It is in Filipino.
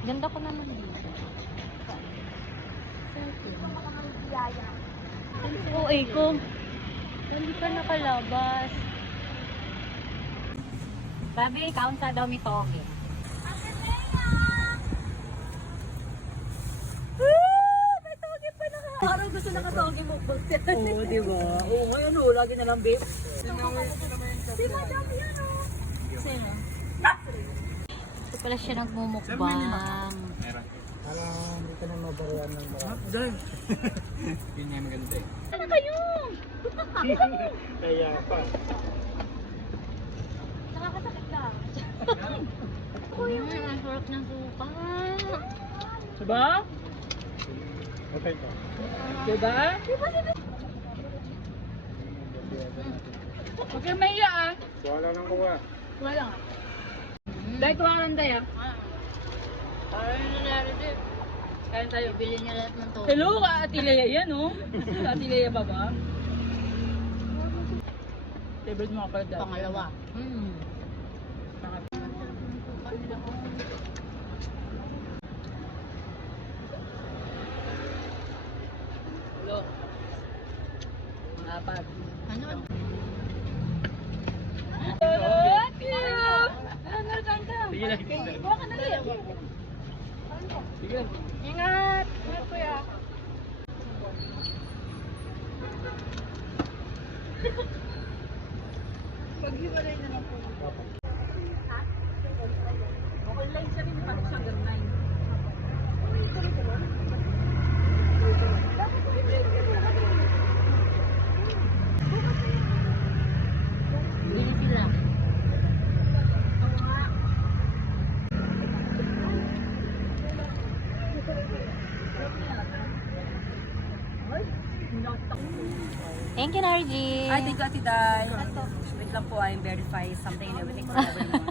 Ganda ko naman dito. Oo, ko. Hindi pa nakalabas. Sabi, count sa daw may toge. May toge pa naka. Parang gusto nakatoge mo. Oo, di ba? Oo, ngayon o, lagi na lang, babe. Si Madam yan o. Sino? Ito pala siya nagmumukbang. Parang hindi ka na mabaruan ng marami. Dahil. Yun nga maganda eh. Ano kayo? Kaya pa. Nakakasakit ka. Uy, ang sarap ng suka. Diba? Okay pa. Diba? Huwag kang mahiya ah. Wala nang kuha. Wala nga. Dahil kuha ka ng daya. Ano nangyari din? Kaya tayo. Bili niya lahat ng toge. Hello, Ate Lea yan oh. Ate Lea ba ba? Favorite mo ka pala dati. Pangalawa. Hello. Mga apat. Ano? Sige lang. Kuha ka na rin. Sige lang. Ingat! Ingat kuya. Paghiwalay na lang po. Online siya rin, parang siyang ganun. Bili sila. Thank you, Narji. Ay, thank you, Ate Day. Wait lang po, I'm verify something and everything for everyone.